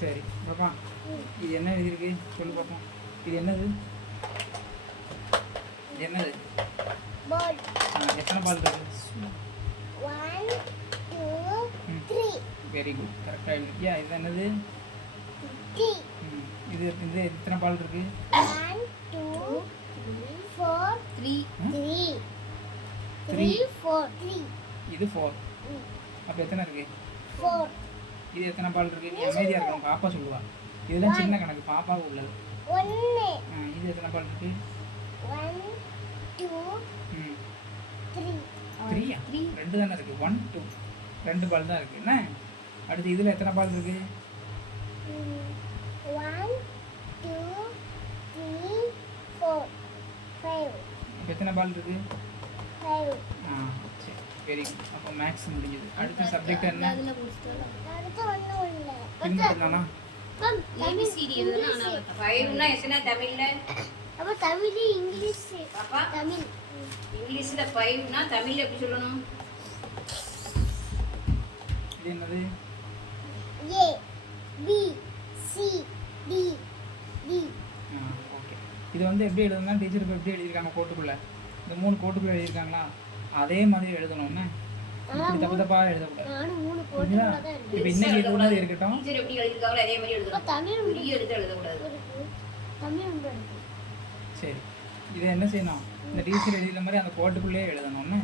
சரி பாப்பா, இது என்ன எழுதியிருக்கு சொல்லு பாப்போம். இது என்னது? இது என்னது? எத்தனை பால் இருக்கு? 1 2 3. வெரி குட், கரெக்டாக எழுதிருக்கியா? இது என்னது? 3. இது இது எத்தனை பால் இருக்கு? 1 2 4 3. 3 4 3. இது 4. அப்போ எத்தனை இருக்கு? 4. இது எத்தனை பால் இருக்கு? நீ அமைதியாக இருக்கணும், பாப்பா சொல்லுவா. இதெல்லாம் சின்ன கணக்கு, பாப்பாவுக்கு உள்ளது. 1. இது எத்தனை பால் இருக்கு? 1 2 3. 3யா? 2 தானே இருக்கு. 1 2 2 பால் தான் இருக்கு. என்ன அடுத்து இதில் எத்தனை பால் இருக்கு? 1 2 3 4 5. இப்போ எத்தனை பால் இருக்கு? 5. சரி, வெரி குட். அப்போ மேக்ஸ் முடிஞ்சது. அடுத்த சப்ஜெக்ட் என்ன? அடுத்து ஒண்ணும் இல்ல. இது மட்டும்தானா? ABCD எதுனா நான் 5னா எத்தனை தமிழ்ல? அப்ப தமிழ் இங்கிலீஷ் பாப்பா தமிழ் இங்கிலீஷ்ல 5னா தமிழ்ல எப்படி சொல்லணும்? இது என்னது? A B C D D. Okay. இது வந்து எப்படி எழுதணும்னா டீச்சர் இப்போ எப்படி எழுதியிருக்காங்க கோட்டுக்குள்ளே, இந்த 3 கோட்டுக்குள்ளே எழுதியிருக்காங்களா அதே மாதிரி எழுதணும். என்ன இப்படி தப்பு தப்பாக எழுதக்கூடாது. நானும் 3 புரியுதா? போட்டு தான் இப்போ இன்னைக்கு எழுதுனது இருக்கட்டும். டீச்சர் எப்படி எழுதிருக்காங்களோ அதே மாதிரி எழுதணும். தமிழ் புரிய எடுத்து எழுதக்கூடாது. தமிழ் உண்டு. சரி, இதை என்ன செய்யணும்? இந்த டீச்சர் எழுதின மாதிரி அந்த கோட்டுக்குள்ளேயே எழுதணும்னு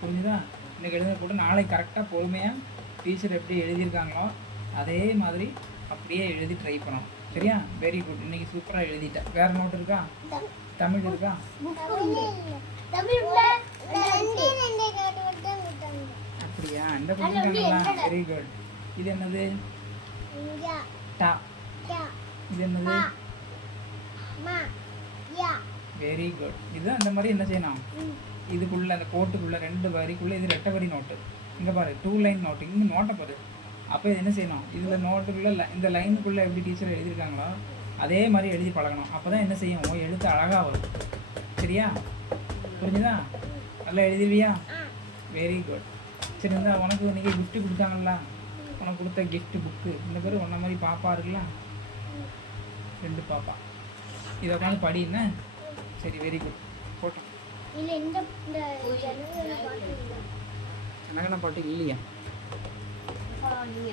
புரிஞ்சுதா? இன்னைக்கு எழுதுன போட்டு நாளைக்கு கரெக்டாக பொறுமையாக டீச்சர் எப்படி எழுதியிருக்காங்களோ அதே மாதிரி அப்படியே எழுதி ட்ரை பண்ணணும். சரியா? Very good. இன்னைக்கு சூப்பராக எழுதிட்டேன். வேறு நோட் இருக்கா? தமிழ் இருக்கா? தமிழ் உள்ள ரெண்டே காட்டு மட்டும் விட்டாங்க. அப்படியா? இந்த கொடுத்துருக்காங்களா? Very good. இது என்னது? யா டா. யா இது என்னது? மா யா. Very good. இது அந்த மாதிரி என்ன செய்யணும்? இதுக்குள்ளே அந்த கோட்டுக்குள்ளே 2 வரிக்குள்ளே இது ரெட்டை வரி நோட்டு. இங்கே பாரு 2 லைன் நோட்டு. இங்கே நோட்டை பாரு. அப்போ இது என்ன செய்யணும்? இதில் நோட்டுக்குள்ளே இந்த லைனுக்குள்ளே எப்படி டீச்சர் எழுதியிருக்காங்களோ அதே மாதிரி எழுதி பழகணும். அப்போ தான் என்ன செய்யும்? எழுத்து அழகாக வரும். சரியா? புரிஞ்சுதா? நல்லா எழுதிவியா? Very good. சரி, இந்த உனக்கு இன்றைக்கி கிஃப்ட்டு கொடுத்தாங்களா? உனக்கு கொடுத்த கிஃப்ட் புக்கு இந்த பேர் ஒன்றை மாதிரி பாப்பா இருக்குல்ல, 2 பாப்பா. இதை உட்காந்து படின்னா. சரி, வெரி குட். போட்டோம். இல்ல இந்த ஜனகன பாட்டு இல்ல. ஜனகன பாட்டு இல்லையா? நீங்க